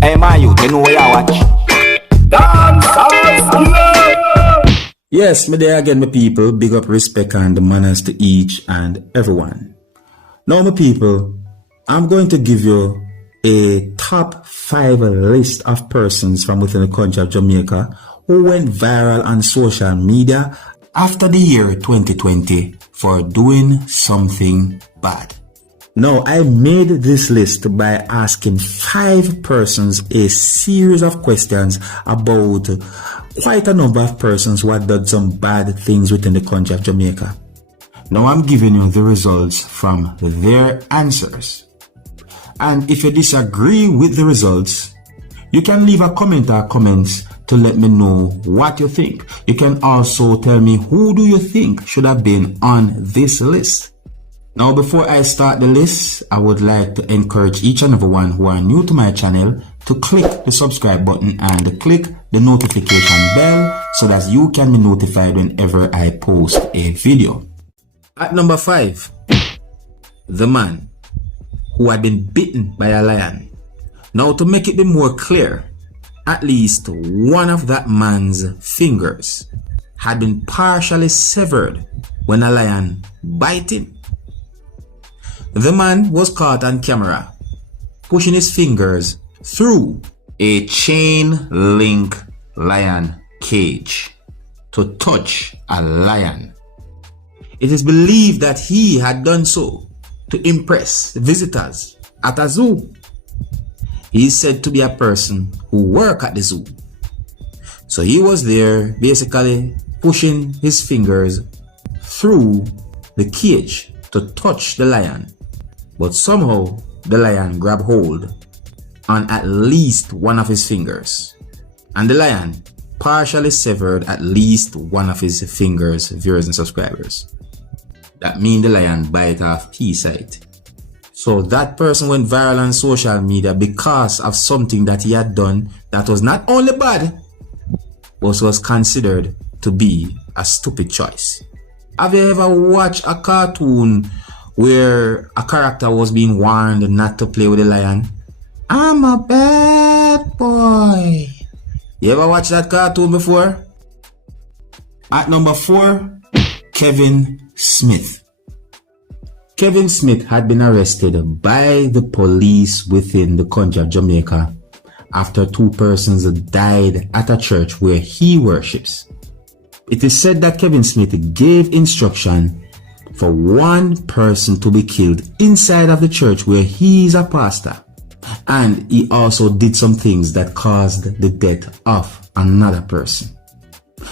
Hey man, you know where you watch. Dancehall skilla. Yes, me there again, my people. Big up, respect and manners to each and everyone. Now, my people, I'm going to give you a top 5 list of persons from within the country of Jamaica who went viral on social media after the year 2020 for doing something bad. Now, I made this list by asking 5 persons a series of questions about quite a number of persons who had done some bad things within the country of Jamaica. Now, I'm giving you the results from their answers. And if you disagree with the results, you can leave a comment or comments to let me know what you think. You can also tell me who do you think should have been on this list. Now, before I start the list, I would like to encourage each and everyone who are new to my channel to click the subscribe button and click the notification bell so that you can be notified whenever I post a video. At number 5, the man who had been bitten by a lion. Now, to make it be more clear, at least one of that man's fingers had been partially severed when a lion bit him. The man was caught on camera pushing his fingers through a chain link lion cage to touch a lion. It is believed that he had done so to impress visitors at a zoo. He is said to be a person who works at the zoo. So he was there basically pushing his fingers through the cage to touch the lion. But somehow the lion grabbed hold on at least one of his fingers. And the lion partially severed at least one of his fingers, viewers and subscribers. That means the lion bite off his side. So that person went viral on social media because of something that he had done that was not only bad, but was considered to be a stupid choice. Have you ever watched a cartoon where a character was being warned not to play with a lion? I'm a bad boy. You ever watched that cartoon before? At number 4, Kevin Smith. Kevin Smith had been arrested by the police within the country of Jamaica after 2 persons died at a church where he worships. It is said that Kevin Smith gave instruction for 1 person to be killed inside of the church where he is a pastor. And he also did some things that caused the death of another person.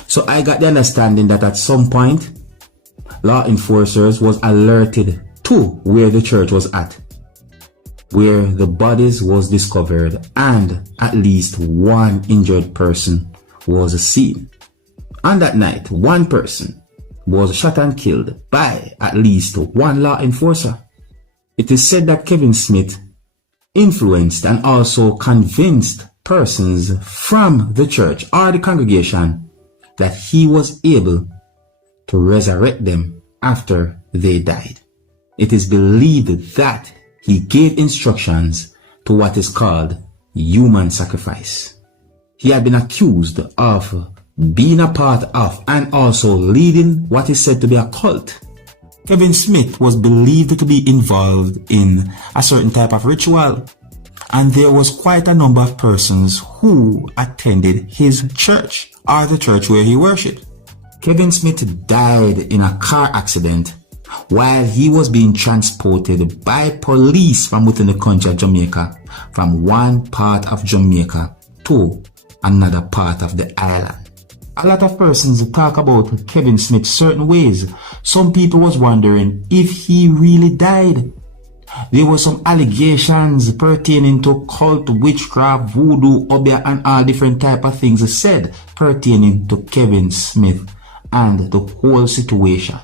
So I got the understanding that at some point, law enforcers was alerted to where the church was at, where the bodies was discovered and at least 1 injured person was seen. On that night, 1 person was shot and killed by at least 1 law enforcer. It is said that Kevin Smith influenced and also convinced persons from the church or the congregation that he was able to resurrect them after they died. It is believed that he gave instructions to what is called human sacrifice. He had been accused of being a part of and also leading what is said to be a cult. Kevin Smith was believed to be involved in a certain type of ritual, and there was quite a number of persons who attended his church or the church where he worshipped. Kevin Smith died in a car accident while he was being transported by police from within the country of Jamaica from one part of Jamaica to another part of the island. A lot of persons talk about Kevin Smith certain ways. Some people was wondering if he really died. There were some allegations pertaining to cult, witchcraft, voodoo, obia, and all different type of things said pertaining to Kevin Smith and the whole situation.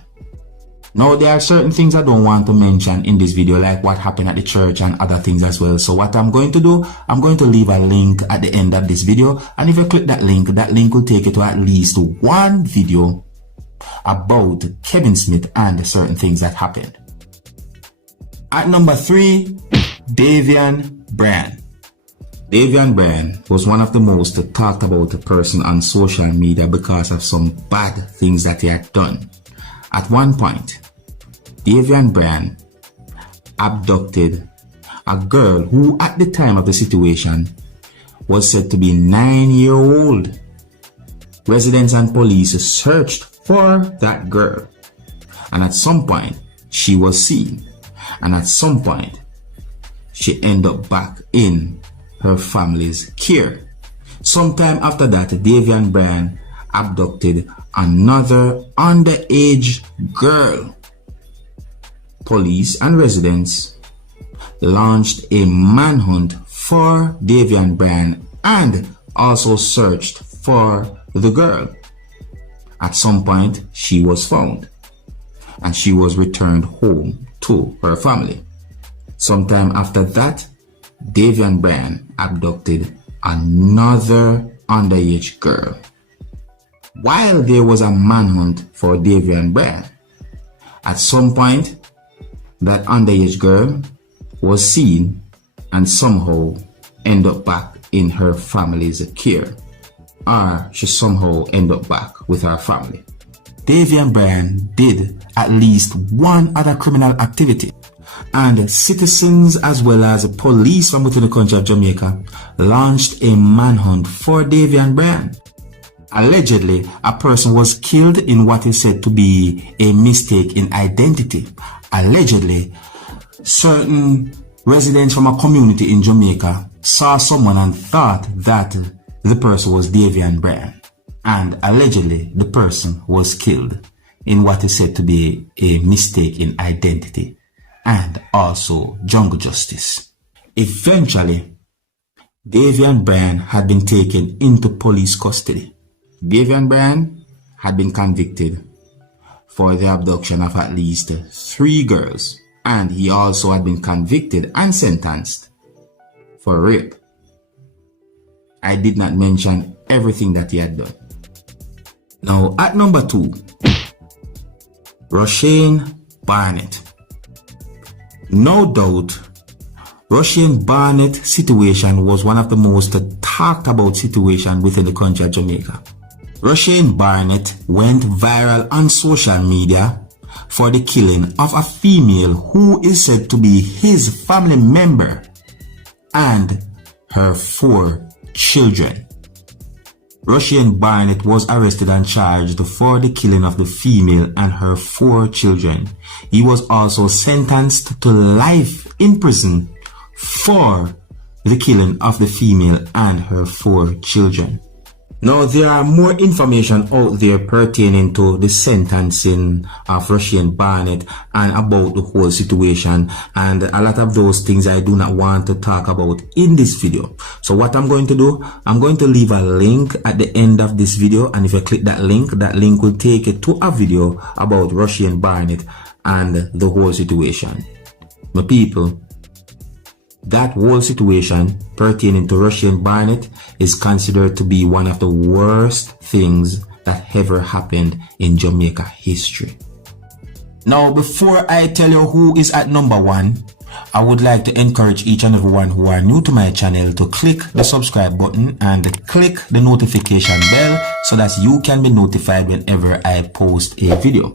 Now, there are certain things I don't want to mention in this video, like what happened at the church and other things as well. So what I'm going to do, I'm going to leave a link at the end of this video. And if you click that link will take you to at least 1 video about Kevin Smith and certain things that happened. At number 3, Davan Bran. Davan Bran was one of the most talked about person on social media because of some bad things that he had done. At one point, Davan Bran abducted a girl who at the time of the situation was said to be 9-year-old. Residents and police searched for that girl, and at some point she was seen, and at some point she ended up back in her family's care. Sometime after that, Davan Bran abducted another underage girl. Police and residents launched a manhunt for Davan Bran and also searched for the girl. At some point, she was found and she was returned home to her family. Sometime after that, Davan Bran abducted another underage girl. While there was a manhunt for Davan Bran, at some point, that underage girl was seen and somehow ended up back in her family's care, or she somehow ended up back with her family. Davan Bran did at least one other criminal activity, and citizens as well as police from within the country of Jamaica launched a manhunt for Davan Bran. Allegedly, a person was killed in what is said to be a mistake in identity. Allegedly, certain residents from a community in Jamaica saw someone and thought that the person was Davan Bran, and allegedly the person was killed in what is said to be a mistake in identity and also jungle justice. Eventually, Davan Bran had been taken into police custody. Davan Bran had been convicted for the abduction of at least 3 girls, and he also had been convicted and sentenced for rape. I did not mention everything that he had done. Now, at number 2, Rashan Baret. No doubt, Rashan Baret's situation was one of the most talked about situations within the country of Jamaica. Rashan Baret went viral on social media for the killing of a female who is said to be his family member and her 4 children. Rashan Baret was arrested and charged for the killing of the female and her 4 children. He was also sentenced to life in prison for the killing of the female and her 4 children. Now, there are more information out there pertaining to the sentencing of Rashan Baret and about the whole situation, and a lot of those things I do not want to talk about in this video. So what I'm going to do, I'm going to leave a link at the end of this video, and if you click that link will take you to a video about Rashan Baret and the whole situation. My people, that whole situation pertaining to Rashan Baret is considered to be one of the worst things that ever happened in Jamaica history. Now, before I tell you who is at number 1, I would like to encourage each and everyone who are new to my channel to click the subscribe button and click the notification bell so that you can be notified whenever I post a video.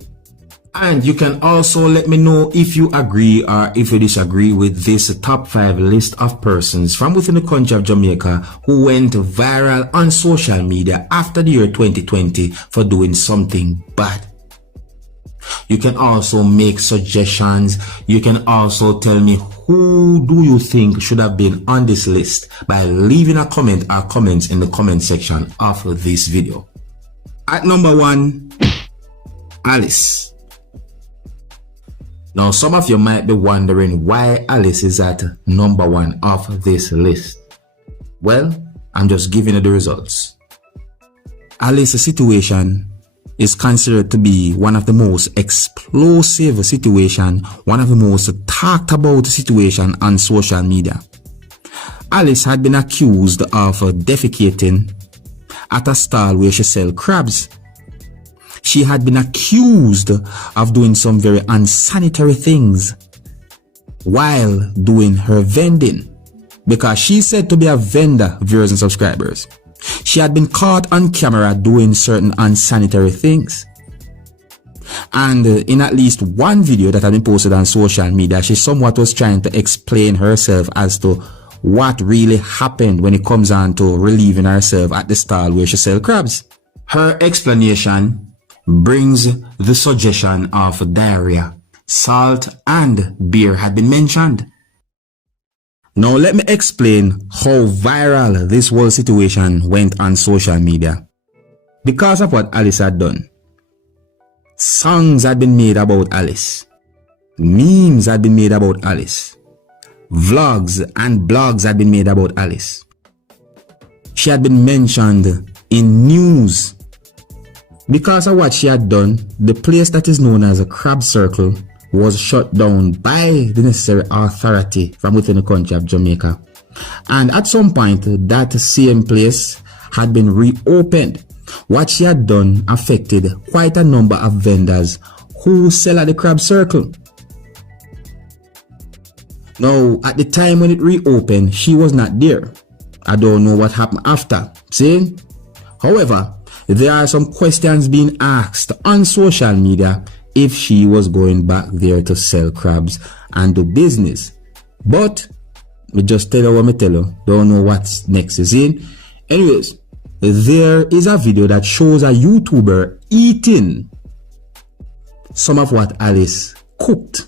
And you can also let me know if you agree or if you disagree with this top 5 list of persons from within the country of Jamaica who went viral on social media after the year 2020 for doing something bad. You can also make suggestions. You can also tell me who do you think should have been on this list by leaving a comment or comments in the comment section of this video. At number 1, Alice. Now, some of you might be wondering why Alice is at number 1 of this list. Well, I'm just giving you the results. Alice's situation is considered to be one of the most explosive situation, one of the most talked about situation on social media. Alice had been accused of defecating at a stall where she sells crabs. She had been accused of doing some very unsanitary things while doing her vending. because she said to be a vendor, viewers and subscribers. She had been caught on camera doing certain unsanitary things. And in at least one video that had been posted on social media, she somewhat was trying to explain herself as to what really happened when it comes on to relieving herself at the stall where she sells crabs. Her explanation brings the suggestion of diarrhea. Salt and beer had been mentioned. Now let me explain how viral this whole situation went on social media. Because of what Alice had done. Songs had been made about Alice. Memes had been made about Alice. Vlogs and blogs had been made about Alice. She had been mentioned in news. Because of what she had done, the place that is known as a crab circle was shut down by the necessary authority from within the country of Jamaica. And at some point, that same place had been reopened. What she had done affected quite a number of vendors who sell at the crab circle. Now, at the time when it reopened, she was not there. I don't know what happened after. See? However, there are some questions being asked on social media if she was going back there to sell crabs and do business. But, me just tell you what me tell you. Don't know what's next, you see? Anyways, there is a video that shows a YouTuber eating some of what Alice cooked.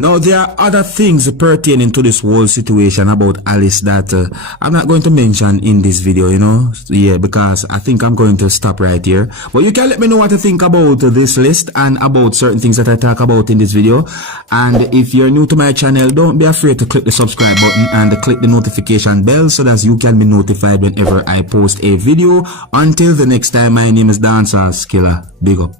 Now, there are other things pertaining to this whole situation about Alice that I'm not going to mention in this video, you know. Yeah, because I think I'm going to stop right here. But you can let me know what you think about this list and about certain things that I talk about in this video. And if you're new to my channel, don't be afraid to click the subscribe button and click the notification bell so that you can be notified whenever I post a video. Until the next time, my name is Dancehall Skilla. Big up.